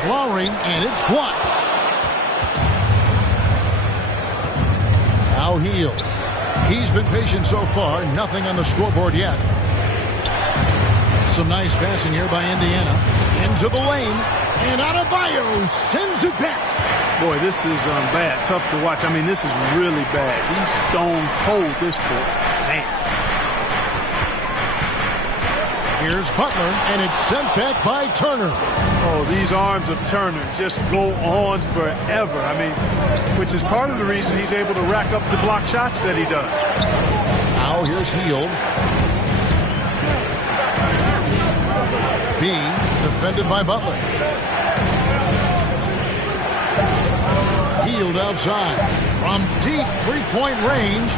Here's Lowry, and it's blocked. Now Hield. He's been patient so far. Nothing on the scoreboard yet. Some nice passing here by Indiana. Into the lane. And Adebayo sends it back. Boy, this is bad. Tough to watch. I mean, this is really bad. He's stone cold, this boy. Man. Here's Butler, and it's sent back by Turner. Oh, these arms of Turner just go on forever. I mean, which is part of the reason he's able to rack up the block shots that he does. Now here's Hield. B, defended by Butler. Hield outside. From deep three-point range.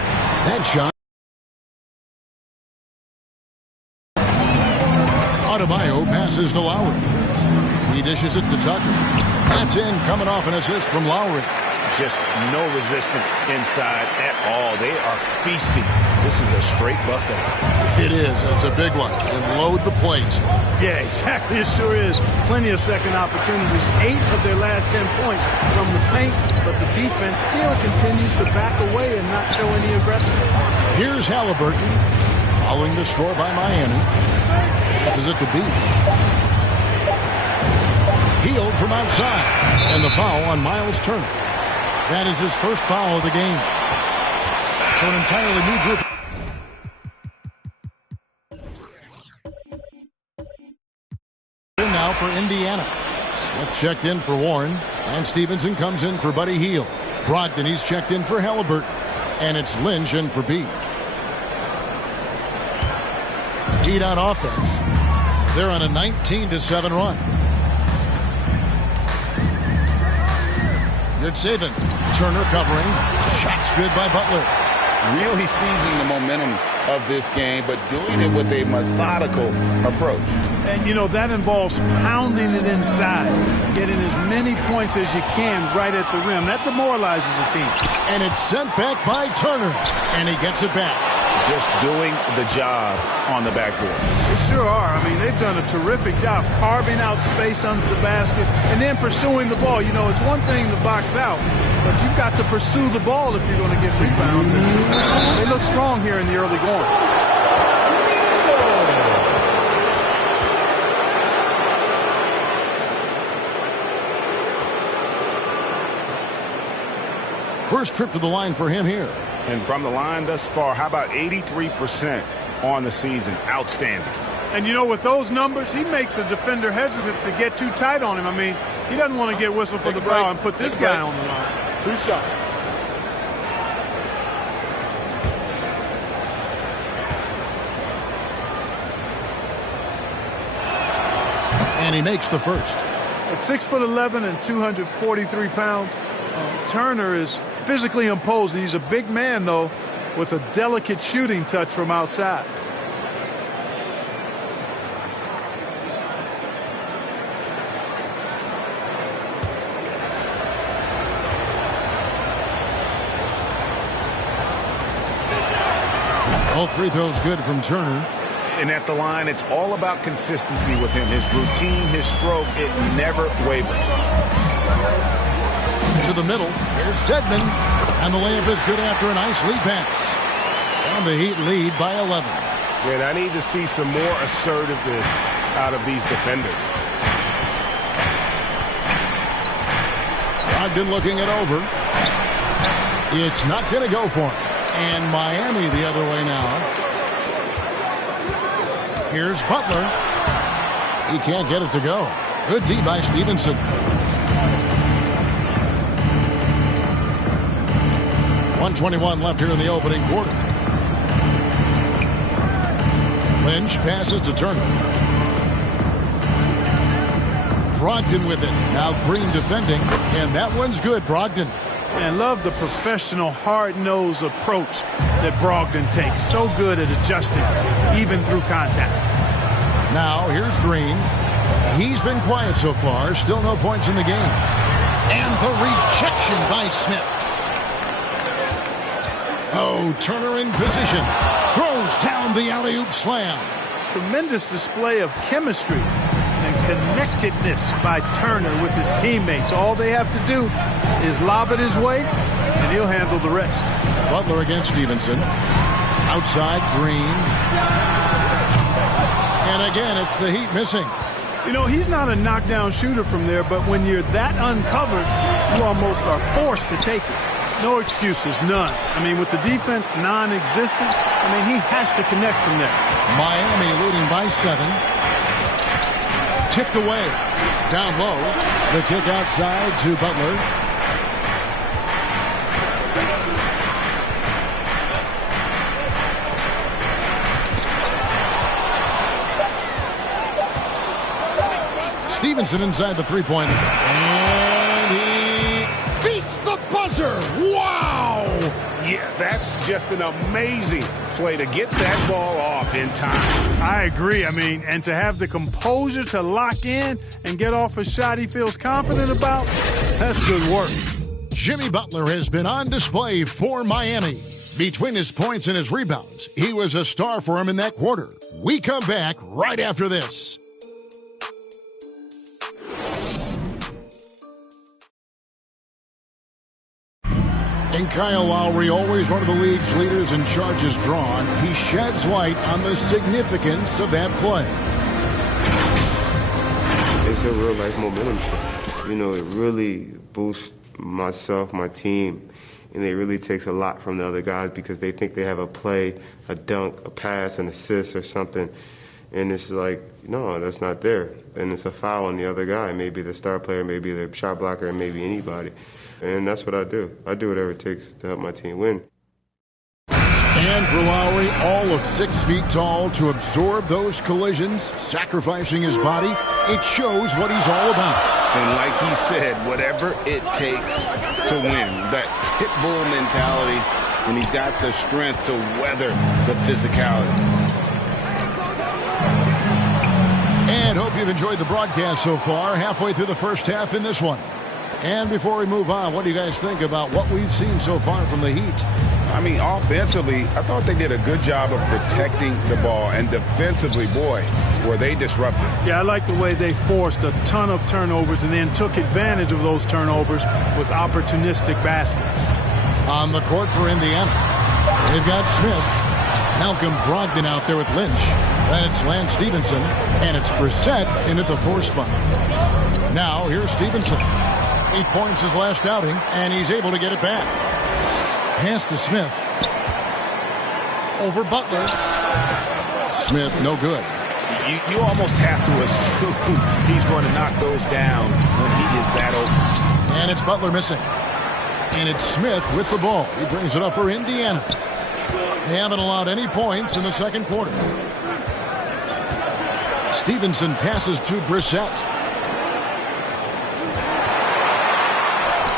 That shot. Adebayo passes to Lowry. He dishes it to Tucker. That's in, coming off an assist from Lowry. Just no resistance inside at all. They are feasting. This is a straight buffet. It is. It's a big one. And load the plate. Yeah, exactly. It sure is. Plenty of second opportunities. 8 of their last 10 points from the paint, but the defense still continues to back away and not show any aggression. Here's Halliburton. Following the score by Miami. Passes it to B. Hield from outside. And the foul on Miles Turner. That is his first foul of the game. So an entirely new group. Now for Indiana. Smith checked in for Warren. And Stevenson comes in for Buddy Hield. Brogdon, he's checked in for Halliburton. And it's Lynch in for B. Heat on offense. They're on a 19-7 run. Good saving. Turner covering. Shots good by Butler. Really seizing the momentum of this game, but doing it with a methodical approach. And, you know, that involves pounding it inside, getting as many points as you can right at the rim. That demoralizes the team. And it's sent back by Turner. And he gets it back. Just doing the job on the backboard. They sure are. I mean, they've done a terrific job carving out space under the basket and then pursuing the ball. You know, it's one thing to box out, but you've got to pursue the ball if you're going to get rebounds. And they look strong here in the early going. First trip to the line for him here. And from the line thus far, how about 83% on the season? Outstanding. And, you know, with those numbers, he makes a defender hesitant to get too tight on him. I mean, he doesn't want to get whistled for the foul and put this guy on the line. 2 shots. And he makes the first. At 6'11" and 243 pounds, Turner is physically imposing. He's a big man, though, with a delicate shooting touch from outside. All free throws good from Turner. And at the line, it's all about consistency with him. His routine, his stroke, it never wavers. To the middle. Here's Dedmon. And the layup is good after a nice lead pass. And the Heat lead by 11. And I need to see some more assertiveness out of these defenders. Brogdon looking it over. It's not going to go for him. And Miami the other way now. Here's Butler. He can't get it to go. Good D by Stevenson. 1:21 left here in the opening quarter. Lynch passes to Turner. Brogdon with it. Now Green defending. And that one's good, Brogdon. And love the professional, hard-nosed approach that Brogdon takes. So good at adjusting, even through contact. Now, here's Green. He's been quiet so far. Still no points in the game. And the rejection by Smith. Oh, Turner in position. Throws down the alley-oop slam. Tremendous display of chemistry and connectedness by Turner with his teammates. All they have to do is lob it his way, and he'll handle the rest. Butler against Stevenson. Outside, Green. And again, it's the Heat missing. You know, he's not a knockdown shooter from there, but when you're that uncovered, you almost are forced to take it. No excuses, none. I mean, with the defense non-existent, I mean, he has to connect from there. Miami leading by 7. Tipped away. Down low. The kick outside to Butler. Stevenson inside the three-point. And he beats the buzzer. Wow! Yeah, that's just an amazing play to get that ball off in time. I agree. I mean, and to have the composure to lock in and get off a shot he feels confident about, that's good work. Jimmy Butler has been on display for Miami. Between his points and his rebounds, he was a star for him in that quarter. We come back right after this. And Kyle Lowry, always one of the league's leaders in charges drawn, he sheds light on the significance of that play. It's a real-life momentum shift. You know, it really boosts myself, my team, and it really takes a lot from the other guys because they think they have a play, a dunk, a pass, an assist or something. And it's like, no, that's not there. And it's a foul on the other guy, maybe the star player, maybe the shot blocker, and maybe anybody. And that's what I do. I do whatever it takes to help my team win. And for Lowry, all of 6 feet tall, to absorb those collisions, sacrificing his body, it shows what he's all about. And like he said, whatever it takes to win, that pit bull mentality, and he's got the strength to weather the physicality. And hope you've enjoyed the broadcast so far, halfway through the first half in this one. And before we move on, what do you guys think about what we've seen so far from the Heat? I mean, offensively, I thought they did a good job of protecting the ball. And defensively, boy, were they disruptive. Yeah, I like the way they forced a ton of turnovers and then took advantage of those turnovers with opportunistic baskets. On the court for Indiana, they've got Smith, Malcolm Brogdon out there with Lynch. Then it's Lance Stevenson, and it's Brissett in at the 4 spot. Now, here's Stevenson. 8 points his last outing, and he's able to get it back. Pass to Smith. Over Butler. Smith, no good. You almost have to assume he's going to knock those down when he is that open. And it's Butler missing. And it's Smith with the ball. He brings it up for Indiana. They haven't allowed any points in the second quarter. Stevenson passes to Brissett.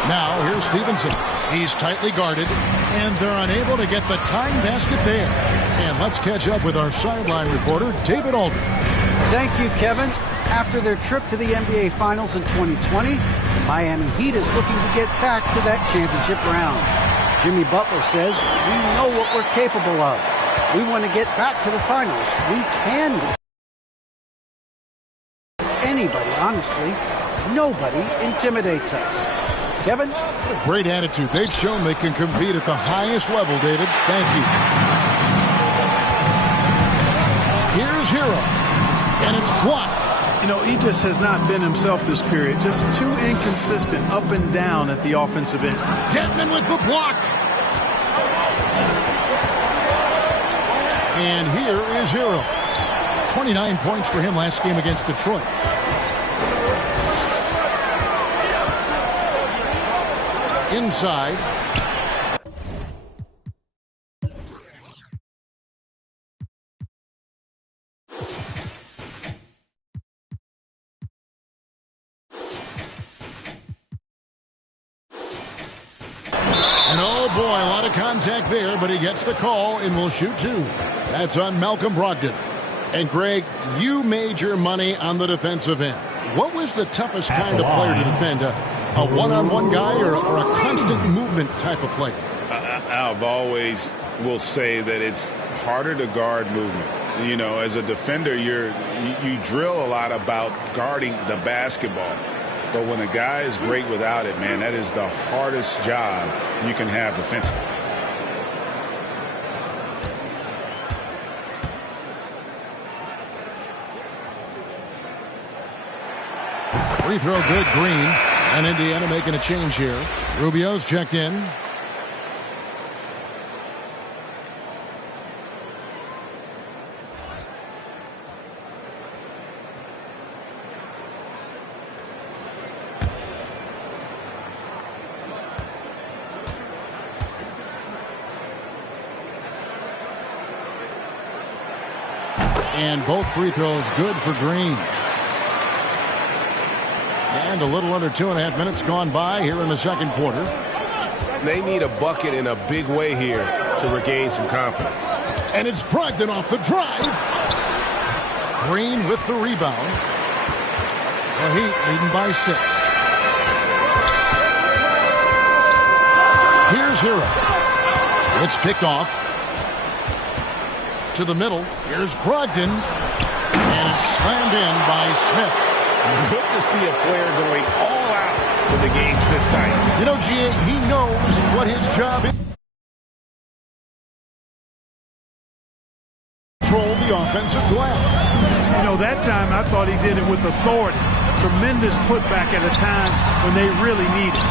Now, here's Stevenson. He's tightly guarded, and they're unable to get the tying basket there. And let's catch up with our sideline reporter, David Aldridge. Thank you, Kevin. After their trip to the NBA Finals in 2020, the Miami Heat is looking to get back to that championship round. Jimmy Butler says, we know what we're capable of. We want to get back to the finals. We can do anybody, honestly. Nobody intimidates us. Kevin? What a great attitude. They've shown they can compete at the highest level, David. Thank you. Here's Hero. And it's blocked. You know, he just has not been himself this period. Just too inconsistent, up and down at the offensive end. Detman with the block. And here is Hero. 29 points for him last game against Detroit. Inside. And oh boy, a lot of contact there, but he gets the call and will shoot 2. That's on Malcolm Brogdon. And Greg, you made your money on the defensive end. What was the toughest kind of player to defend? A one-on-one guy or a constant movement type of player? I've always will say that it's harder to guard movement. You know, as a defender, you drill a lot about guarding the basketball. But when a guy is great without it, man, that is the hardest job you can have defensively. Free throw good, Green. And Indiana making a change here. Rubio's checked in. And both free throws good for Green. And a little under 2.5 minutes gone by here in the second quarter. They need a bucket in a big way here to regain some confidence. And it's Brogdon off the drive. Green with the rebound. The Heat leading by 6. Here's Hero. It's picked off. To the middle. Here's Brogdon. And it's slammed in by Smith. Good to see a player going all out for the games this time. You know, G.A., he knows what his job is. Control the offensive glass. You know, that time I thought he did it with authority. Tremendous putback at a time when they really need it.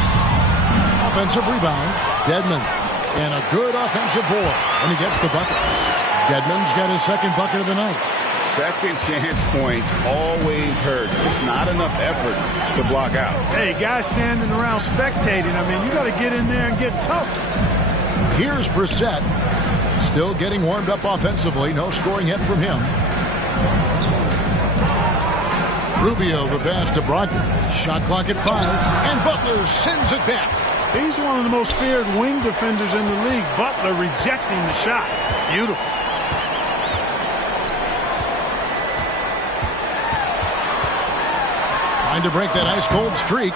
Offensive rebound. Dedmon. And a good offensive board. And he gets the bucket. Dedmon's got his second bucket of the night. Second chance points always hurt. Just not enough effort to block out. Hey, guys standing around spectating. I mean, you got to get in there and get tough. Here's Brissett. Still getting warmed up offensively. No scoring yet from him. Rubio the pass to Brogdon. Shot clock at 5. And Butler sends it back. He's one of the most feared wing defenders in the league. Butler rejecting the shot. Beautiful. Trying to break that ice-cold streak.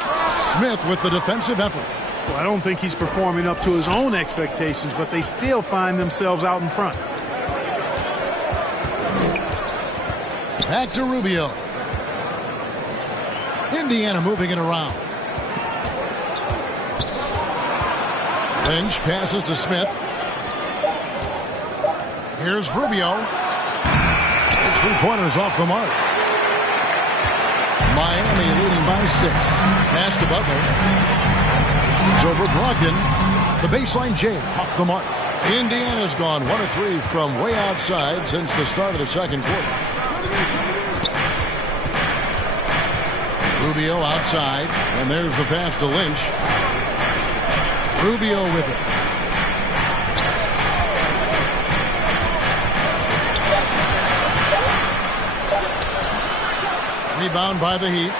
Smith with the defensive effort. Well, I don't think he's performing up to his own expectations, but they still find themselves out in front. Back to Rubio. Indiana moving it around. Lynch passes to Smith. Here's Rubio. His 3-pointers off the mark. Miami leading by 6. Pass to Butler. It's over Brogdon. The baseline J off the mark. Indiana's gone 1 of 3 from way outside since the start of the second quarter. Rubio outside. And there's the pass to Lynch. Rubio with it. Rebound by the Heat.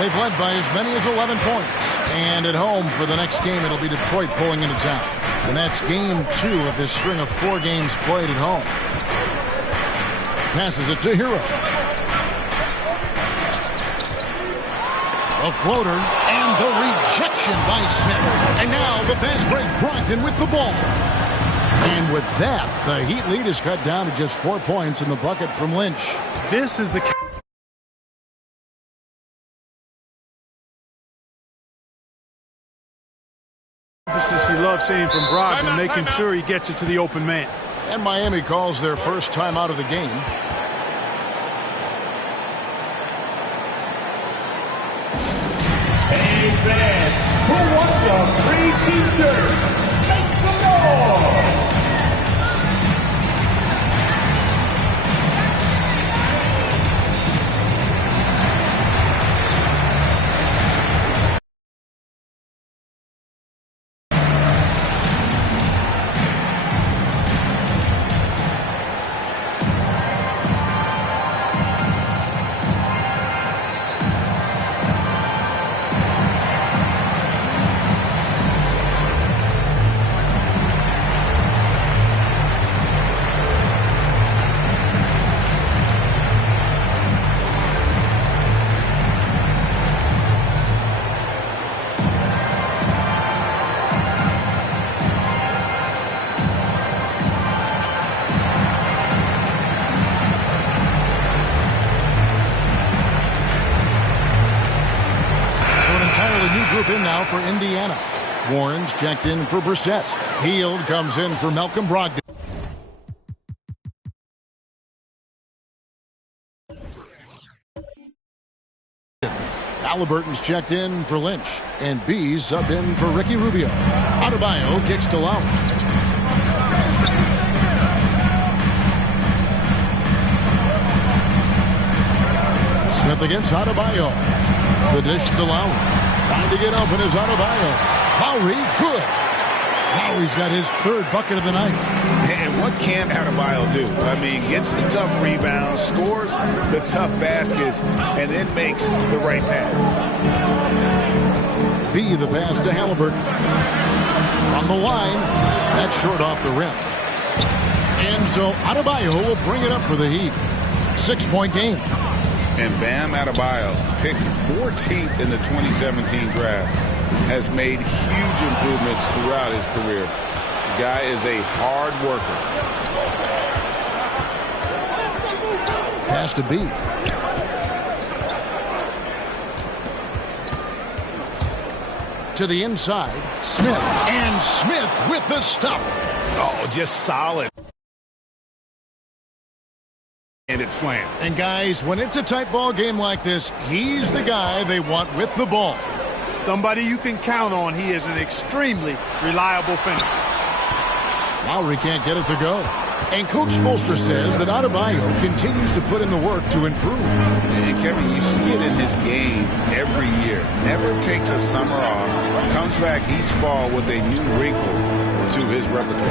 They've led by as many as 11 points. And at home for the next game, it'll be Detroit pulling into town. And that's game 2 of this string of 4 games played at home. Passes it to Hero. A floater and the rejection by Smith. And now the fast break. Brogdon with the ball. And with that, the Heat lead is cut down to just 4 points in the bucket from Lynch. This is the emphasis he loves seeing from Brogdon, making sure he gets it to the open man. And Miami calls their first time out of the game. Hey fans, who wants a free t-shirt? Make some noise! entirely new group in now for Indiana. Warren's checked in for Brissett. Hield comes in for Malcolm Brogdon. Halliburton's checked in for Lynch. And B's subbed in for Ricky Rubio. Adebayo kicks to Lowry. Smith against Adebayo. The dish to Lowry. Trying to get open is Adebayo. Lowry, good. Lowry's got his third bucket of the night. And what can Adebayo do? I mean, gets the tough rebounds, scores the tough baskets, and then makes the right pass. B, the pass to Halliburton. From the line, that's short off the rim. And so Adebayo will bring it up for the Heat. 6-point game. And Bam Adebayo, picked 14th in the 2017 draft, has made huge improvements throughout his career. The guy is a hard worker. Pass to B. To the inside, Smith. And Smith with the stuff. Oh, just solid. And it's slammed. And guys, when it's a tight ball game like this, he's the guy they want with the ball. Somebody you can count on. He is an extremely reliable finisher. Lowry can't get it to go. And Coach Spoelstra says that Adebayo continues to put in the work to improve. And Kevin, you see it in his game every year. Never takes a summer off. Comes back each fall with a new wrinkle to his repertoire.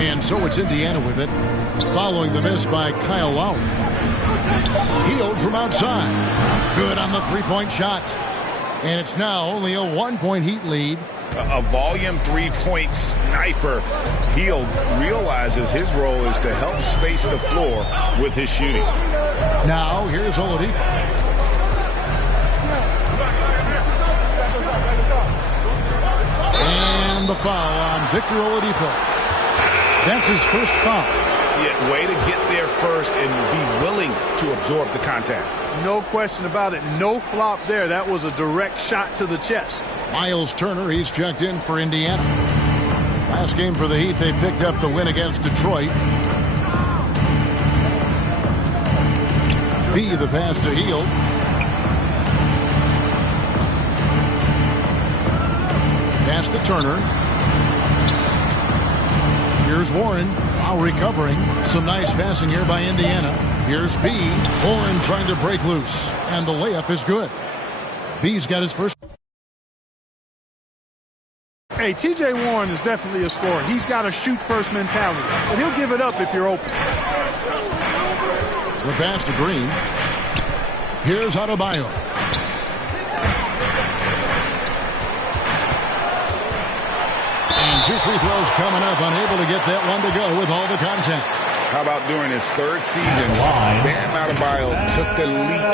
And so it's Indiana with it. Following the miss by Kyle Lowry. Hield from outside. Good on the three-point shot. And it's now only a 1-point Heat lead. A volume three-point sniper. Hield realizes his role is to help space the floor with his shooting. Now here's Oladipo. And the foul on Victor Oladipo. That's his first foul. Yeah, way to get there first and be willing to absorb the contact. No question about it. No flop there. That was a direct shot to the chest. Miles Turner, he's checked in for Indiana. Last game for the Heat, they picked up the win against Detroit. B, the pass to Hield. Pass to Turner. Here's Warren. Lowry recovering. Some nice passing here by Indiana. Here's B. Warren trying to break loose. And the layup is good. B's got his first. Hey, T.J. Warren is definitely a scorer. He's got a shoot-first mentality, but he'll give it up if you're open. The pass to Green. Here's Adebayo. And 2 free throws coming up. Unable to get that one to go with all the contact. How about during his third season, Bam Adebayo took the leap,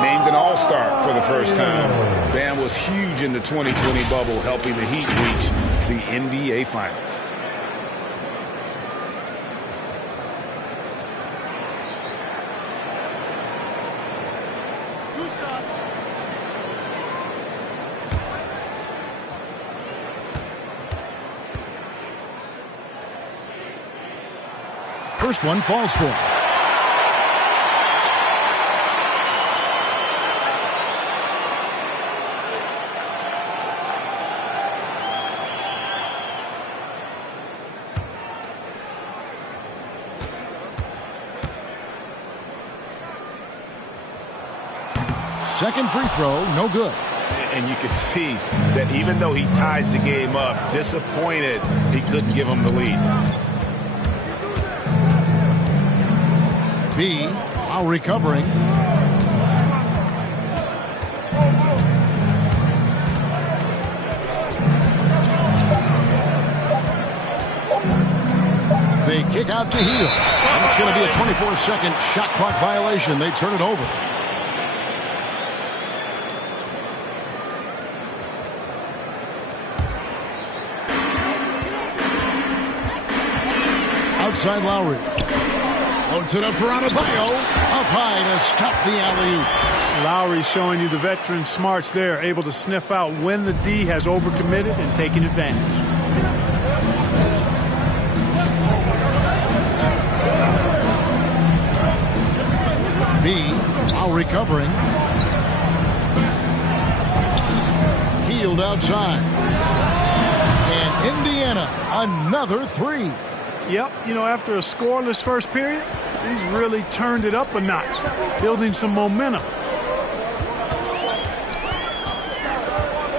named an all-star for the first time. Bam was huge in the 2020 bubble, helping the Heat reach the NBA Finals. First one falls for him. Second free throw, no good. And you can see that even though he ties the game up, disappointed he couldn't give him the lead. B, while recovering. They kick out to Hield. And it's going to be a 24-second shot clock violation. They turn it over. Outside Lowry. Loads it up for Adebayo. Up high to stop the alley-oop. Lowry showing you the veteran smarts there, able to sniff out when the D has overcommitted and taking advantage. B, while recovering. Healed outside. And Indiana, another three. Yep, you know, after a scoreless first period, he's really turned it up a notch, building some momentum.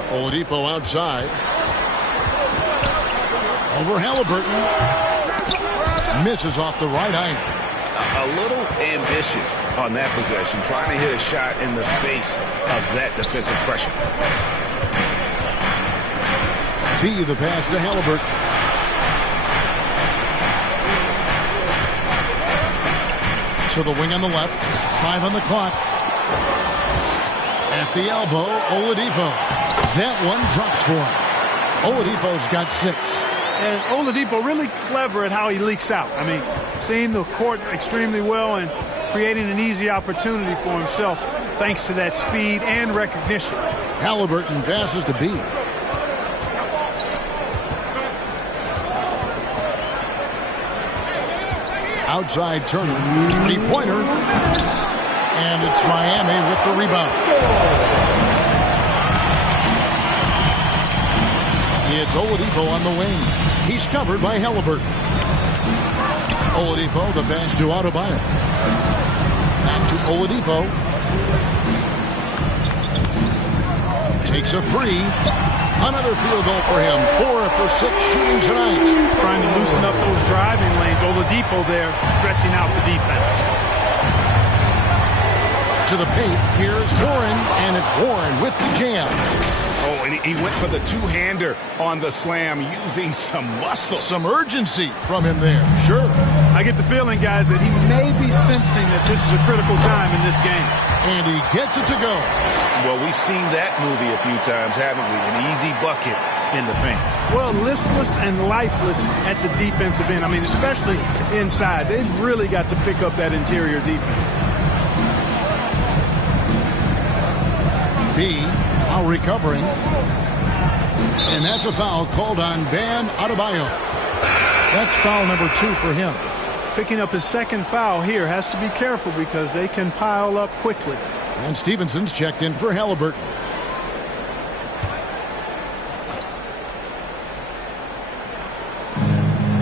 Oladipo outside. Over Halliburton. Misses off the right angle. A little ambitious on that possession, trying to hit a shot in the face of that defensive pressure. B, the pass to Halliburton. To the wing on the left. 5 on the clock. At the elbow, Oladipo. That one drops for him. Oladipo's got 6. And Oladipo really clever at how he leaks out. I mean, seeing the court extremely well and creating an easy opportunity for himself thanks to that speed and recognition. Halliburton passes to B. Outside Turner. Three-pointer. And it's Miami with the rebound. It's Oladipo on the wing. He's covered by Halliburton. Oladipo, the pass to Adebayo. Back to Oladipo. Takes a three. Another field goal for him. 4 for 6 shooting tonight. Trying to loosen up those driving lanes. Oladipo there stretching out the defense. To the paint. Here's Warren. And it's Warren with the jam. Oh, and he went for the two-hander on the slam, using some muscle. Some urgency from him there. Sure. I get the feeling, guys, that he may be sensing that this is a critical time in this game. And he gets it to go. Well, we've seen that movie a few times, haven't we? An easy bucket in the paint. Well, listless and lifeless at the defensive end. I mean, especially inside. They've really got to pick up that interior defense. B, while recovering. And that's a foul called on Bam Adebayo. That's foul number 2 for him. Picking up his second foul here. Has to be careful because they can pile up quickly. And Stevenson's checked in for Halliburton.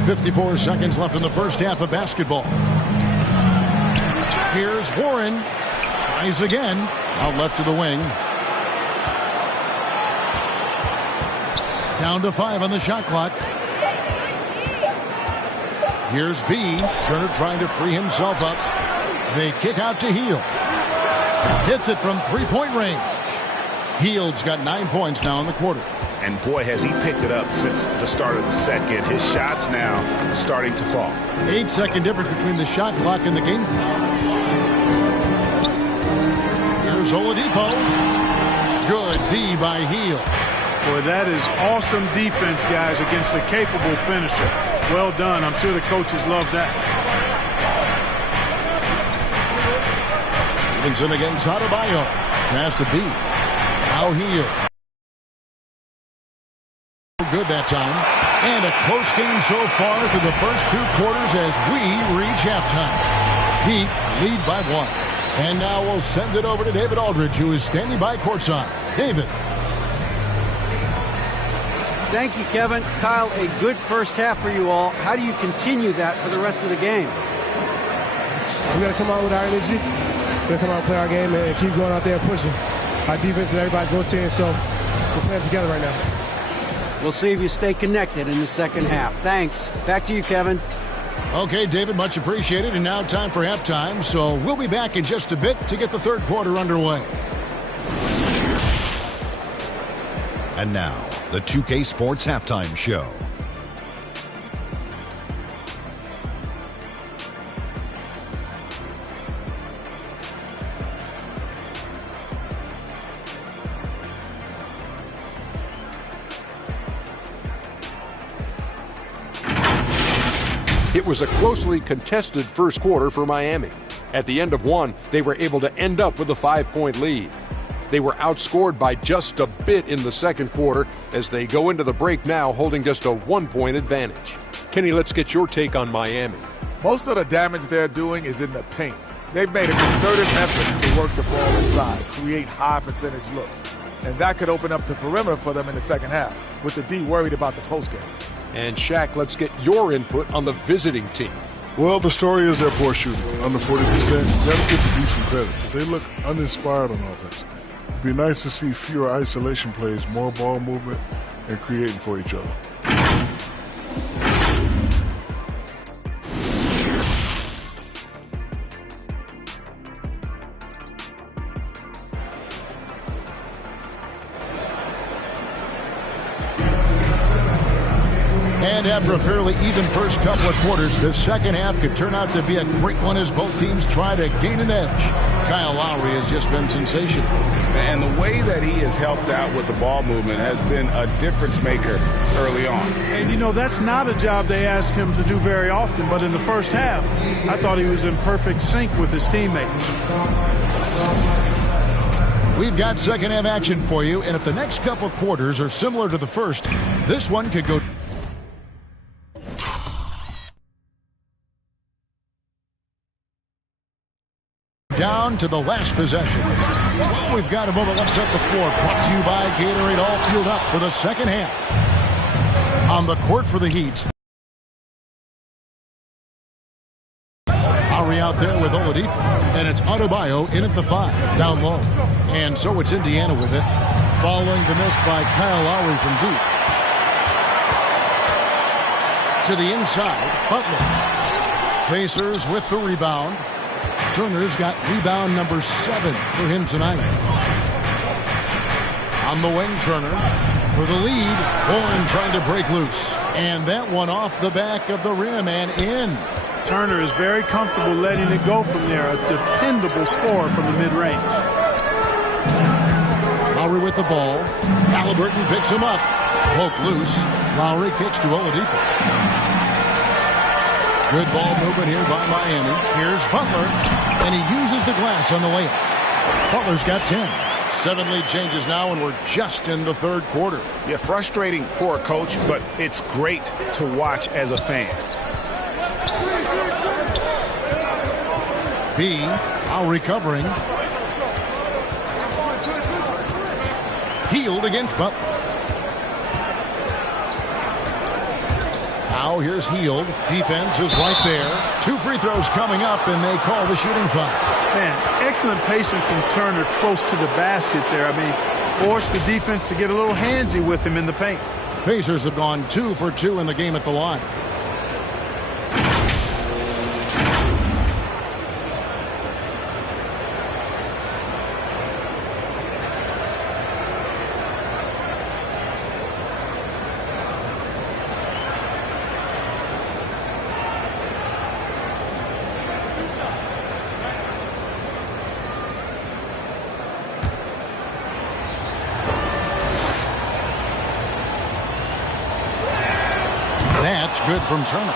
.54 seconds left in the first half of basketball. Here's Warren. Tries again. Out left to the wing. Down to 5 on the shot clock. Here's B. Turner trying to free himself up. They kick out to Hield. Hits it from three-point range. Hield's got 9 points now in the quarter. And boy, has he picked it up since the start of the second. His shots now starting to fall. 8-second difference between the shot clock and the game clock. Here's Oladipo. Good D by Hield. Boy, that is awesome defense, guys, against a capable finisher. Well done. I'm sure the coaches love that. Stevenson against Adebayo. Pass to B. Now Hield. Good that time. And a close game so far through the first 2 quarters as we reach halftime. Heat lead by 1. And now we'll send it over to David Aldridge, who is standing by courtside. David. Thank you, Kevin. Kyle, a good first half for you all. How do you continue that for the rest of the game? We got to come out with our energy. We got to come out and play our game and keep going out there and pushing. Our defense and everybody's rotating, so we're playing together right now. We'll see if you stay connected in the second half. Thanks. Back to you, Kevin. Okay, David, much appreciated. And now time for halftime. So we'll be back in just a bit to get the third quarter underway. And now, the 2K Sports Halftime Show. It was a closely contested first quarter for Miami. At the end of one, they were able to end up with a 5-point lead. They were outscored by just a bit in the second quarter as they go into the break now holding just a 1-point advantage. Kenny, let's get your take on Miami. Most of the damage they're doing is in the paint. They've made a concerted effort to work the ball inside, create high percentage looks. And that could open up the perimeter for them in the second half, with the D worried about the postgame. And Shaq, let's get your input on the visiting team. Well, the story is their poor shooting, under 40%. You got to give the D some credit. They look uninspired on offense. It'd be nice to see fewer isolation plays, more ball movement, and creating for each other. And after a fairly even first couple of quarters, the second half could turn out to be a great one as both teams try to gain an edge. Kyle Lowry has just been sensational. And the way that he has helped out with the ball movement has been a difference maker early on. And, you know, that's not a job they ask him to do very often, but in the first half, I thought he was in perfect sync with his teammates. We've got second half action for you, and if the next couple quarters are similar to the first, this one could go down to the last possession. Well, we've got a moment left at the floor. Brought to you by Gatorade, all fueled up for the second half. On the court for the Heat. Lowry out there with Oladipo. And it's Adebayo in at the 5, down low. And so it's Indiana with it, following the miss by Kyle Lowry from deep. To the inside, Butler. Pacers with the rebound. Turner's got rebound number 7 for him tonight. On the wing, Turner for the lead. Warren trying to break loose. And that one off the back of the rim and in. Turner is very comfortable letting it go from there. A dependable scorer from the mid-range. Lowry with the ball. Halliburton picks him up. Poke loose. Lowry kicks to Oladipo. Good ball movement here by Miami. Here's Butler, and he uses the glass on the layup. Butler's got 10. 7 lead changes now, and we're just in the third quarter. Yeah, frustrating for a coach, but it's great to watch as a fan. B, now recovering. Healed against Butler. Now here's Healed. Defense is right there. 2 free throws coming up, and they call the shooting foul. Man, excellent patience from Turner close to the basket there. I mean, forced the defense to get a little handsy with him in the paint. Pacers have gone 2 for 2 in the game at the line. That's good from Turner.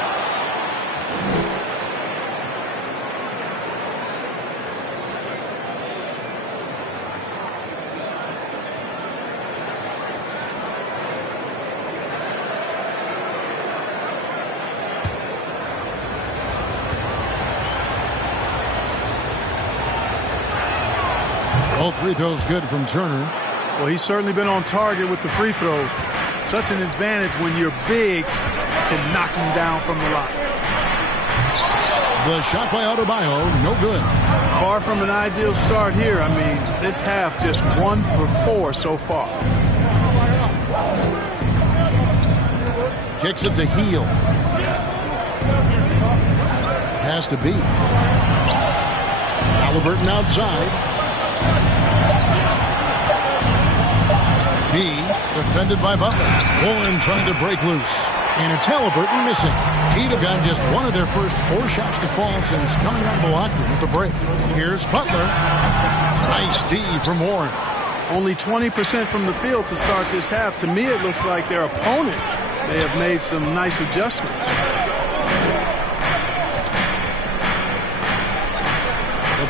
Both free throws good from Turner. Well, he's certainly been on target with the free throws. Such an advantage when your bigs can knock him down from the line. The shot by Adebayo, no good. Far from an ideal start here. I mean, this half just 1 for 4 so far. Kicks it to Heel. Has to be. Halliburton outside. B, defended by Butler. Warren trying to break loose. And it's Halliburton missing. He'd have gotten just one of their first 4 shots to fall since coming out of the locker room with the break. Here's Butler. Nice D from Warren. Only 20% from the field to start this half. To me, it looks like their opponent may have made some nice adjustments.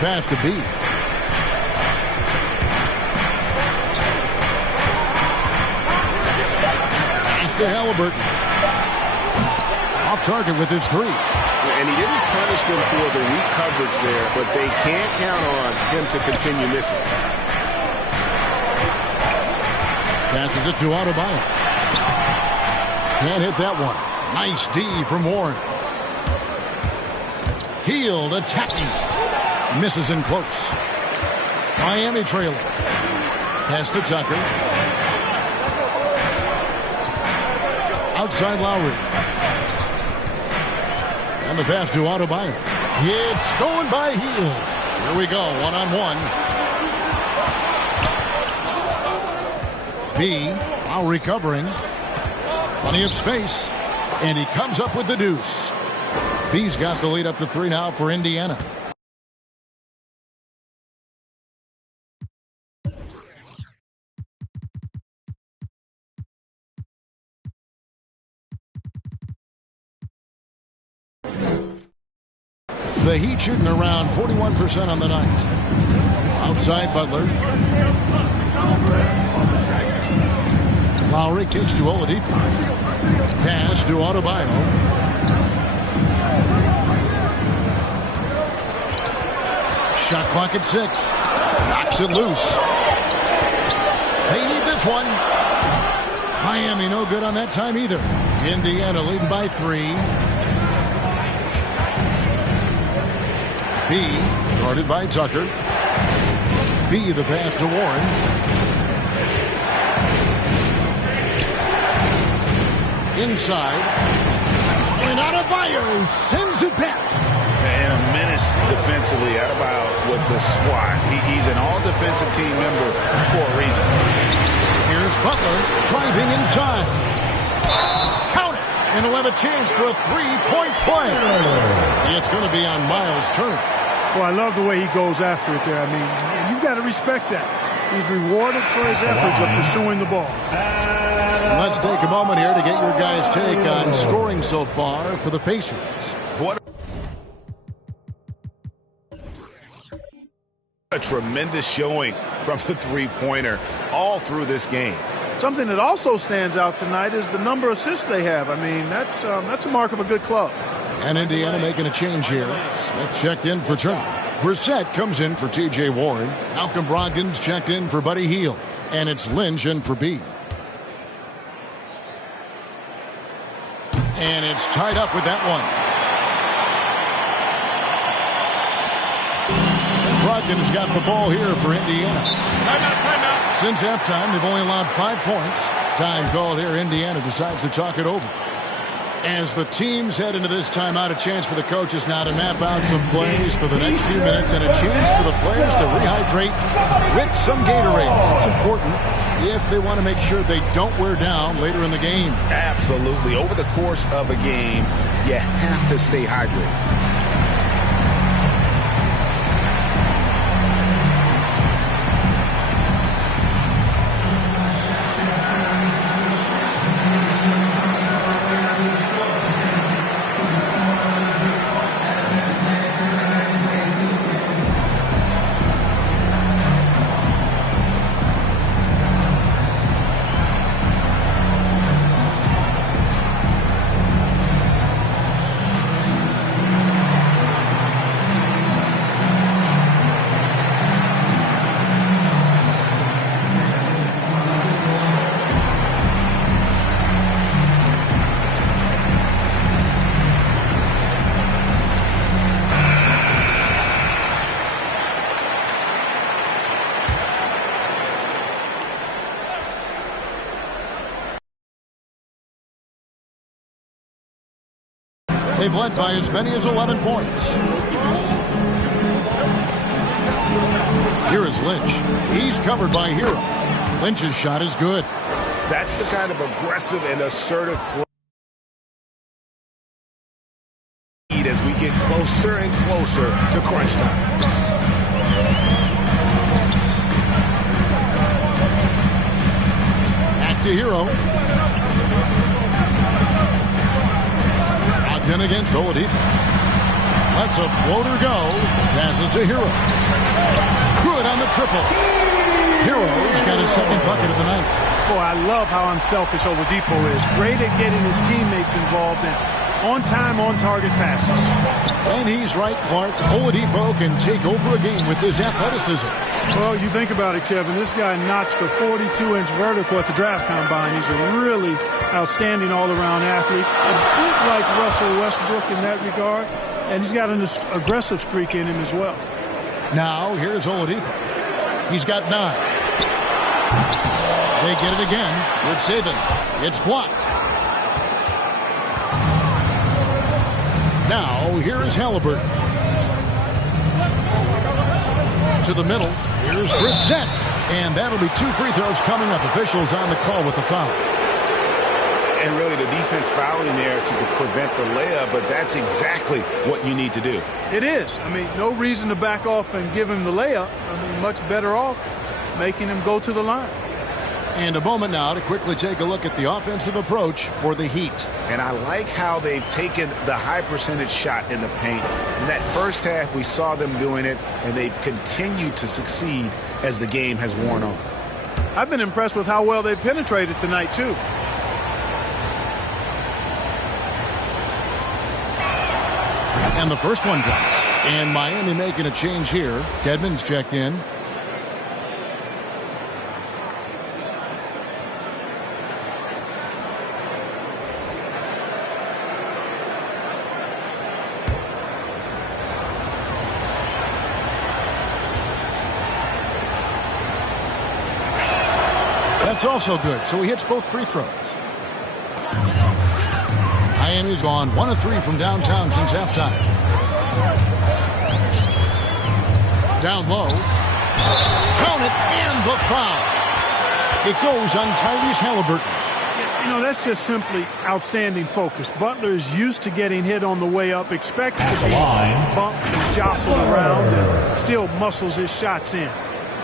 pass to B. Pass to Halliburton. Off target with his three. And he didn't punish them for the weak coverage there, but they can't count on him to continue missing. Passes it to Adebayo. Can't hit that one. Nice D from Warren. Hield attacking. Misses in close. Miami trailing. Pass to Tucker. Outside Lowry. And the pass to Adebayo. It's stolen by Hield. Here we go, one-on-one. B, while recovering. Plenty of space. And he comes up with the deuce. B's got the lead up to 3 now for Indiana. The Heat shooting around 41% on the night. Outside Butler. Lowry kicks to Oladipo. Pass to Adebayo. Shot clock at 6. Knocks it loose. They need this one. Miami no good on that time either. Indiana leading by 3. B, guarded by Tucker. B, the pass to Warren. Inside. And Adebayo sends it back. And a menace defensively. Adebayo with the swat. He's an all-defensive team member for a reason. Here's Butler driving inside. Count it. And he'll have a chance for a three-point play. It's going to be on Miles Turner. Well, I love the way he goes after it there. I mean, you've got to respect that. He's rewarded for his efforts of pursuing the ball. Let's take a moment here to get your guys' take on scoring so far for the Pacers. What a tremendous showing from the three-pointer all through this game. Something that also stands out tonight is the number of assists they have. I mean, that's a mark of a good club. And Indiana making a change here. Smith checked in for Turner. Brissett comes in for T.J. Warren. Malcolm Brogdon's checked in for Buddy Hield. And it's Lynch in for B. And it's tied up with that one. Brogdon has got the ball here for Indiana. Timeout. Since halftime, they've only allowed 5 points. Time called here. Indiana decides to talk it over. As the teams head into this timeout, a chance for the coaches now to map out some plays for the next few minutes and a chance for the players to rehydrate with some Gatorade. That's important if they want to make sure they don't wear down later in the game. Absolutely. Over the course of a game, you have to stay hydrated. They've led by as many as 11 points. Here is Lynch. He's covered by Hero. Lynch's shot is good. That's the kind of aggressive and assertive play as we get closer and closer to crunch time. Back to Hero. Then against Oladipo. Lets a floater go. Passes to Hero. Good on the triple. Hero's got his second bucket of the night. Boy, I love how unselfish Oladipo is. Great at getting his teammates involved in on-time, on-target passes. And he's right, Clark. Oladipo can take over a game with his athleticism. Well, you think about it, Kevin. This guy notched a 42-inch vertical at the draft combine. He's a really outstanding all-around athlete. A bit like Russell Westbrook in that regard. And he's got an aggressive streak in him as well. Now, here's Oladipo. He's got 9. They get it again. Good saving. It's blocked. Now, here is Halliburton. To the middle. Here's Brissett. And that'll be 2 free throws coming up. Officials on the call with the foul. And really the defense fouling there to prevent the layup, but that's exactly what you need to do. It is. I mean, no reason to back off and give him the layup. I mean, much better off making him go to the line. And a moment now to quickly take a look at the offensive approach for the Heat. And I like how they've taken the high percentage shot in the paint. In that first half, we saw them doing it, and they've continued to succeed as the game has worn on. I've been impressed with how well they penetrated tonight, too. And the first one drops. And Miami making a change here. Kedman's checked in. That's also good. So he hits both free throws. Miami's gone 1 of 3 from downtown since halftime. Down low. Count it, and the foul. It goes on Tyrese Halliburton. You know, that's just simply outstanding focus. Butler is used to getting hit on the way up, expects to be bumped and jostled around, and still muscles his shots in.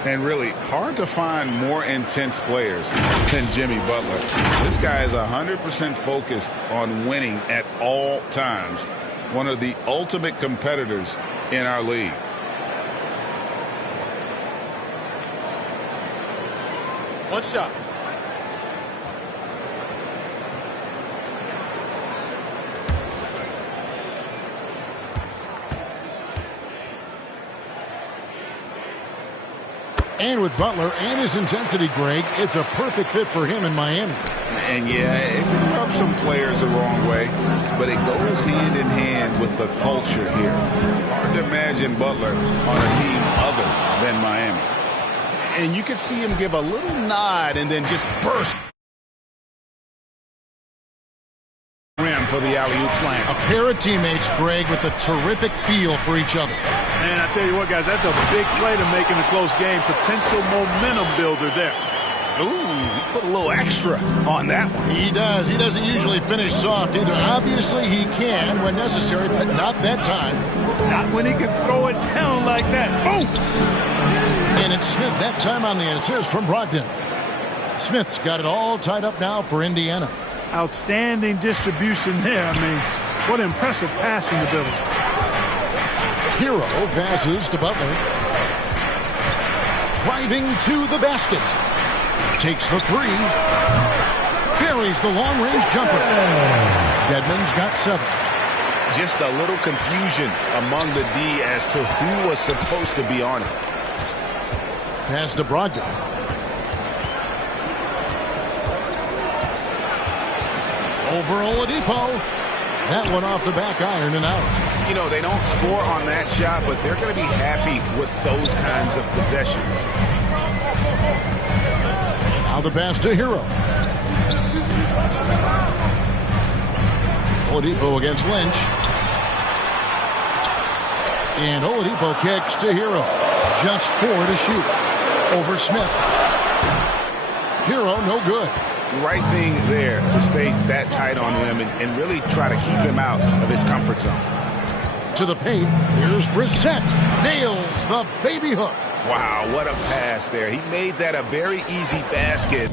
And really, hard to find more intense players than Jimmy Butler. This guy is 100% focused on winning at all times. One of the ultimate competitors in our league. One shot. And with Butler and his intensity, Greg, it's a perfect fit for him in Miami. And yeah, it can rub some players the wrong way, but it goes hand in hand with the culture here. Hard to imagine Butler on a team other than Miami. And you could see him give a little nod and then just burst rim for the alley-oop slam. A pair of teammates, Greg, with a terrific feel for each other. Man, I tell you what, guys, that's a big play to make in a close game. Potential momentum builder there. Ooh, put a little extra on that one. He does. He doesn't usually finish soft either. Obviously, he can when necessary, but not that time. Not when he can throw it down like that. Boom! And it's Smith that time on the assist from Brogdon. Smith's got it all tied up now for Indiana. Outstanding distribution there. I mean, what impressive passing ability. Hero passes to Butler. Driving to the basket. Takes the 3. Buries the long-range jumper. Kedman's got 7. Just a little confusion among the D as to who was supposed to be on it. Pass to Brogdon. Over Oladipo. That one off the back iron and out. You know, they don't score on that shot, but they're going to be happy with those kinds of possessions. Now the pass to Hero. Oladipo against Lynch. And Oladipo kicks to Hero. Just 4 to shoot. Over Smith. Hero, no good. Right thing there to stay that tight on him and really try to keep him out of his comfort zone. To the paint. Here's Brissett. Nails the baby hook. Wow, what a pass there. He made that a very easy basket.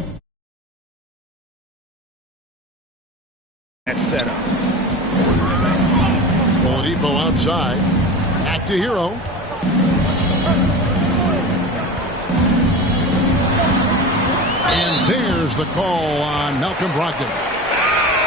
That setup. Oladipo outside. Back to Hero. And there's the call on Malcolm Brogdon.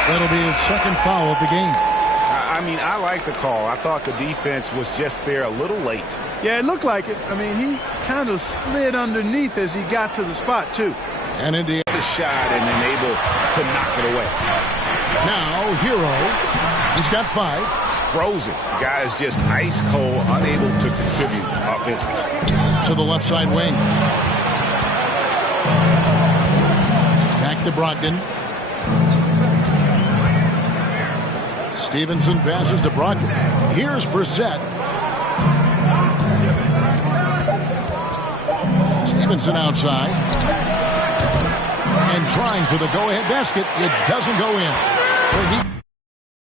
That'll be his second foul of the game. I mean, I like the call. I thought the defense was just there a little late. Yeah, it looked like it. I mean, he kind of slid underneath as he got to the spot, too. And Indiana the shot and then able to knock it away. Now, Hero. He's got 5. Frozen. Guys just ice cold, unable to contribute offensively. To the left side wing. Back to Brogdon. Stevenson passes to Brogdon. Here's Brissett. Stevenson outside. And trying for the go-ahead basket. It doesn't go in. The Heat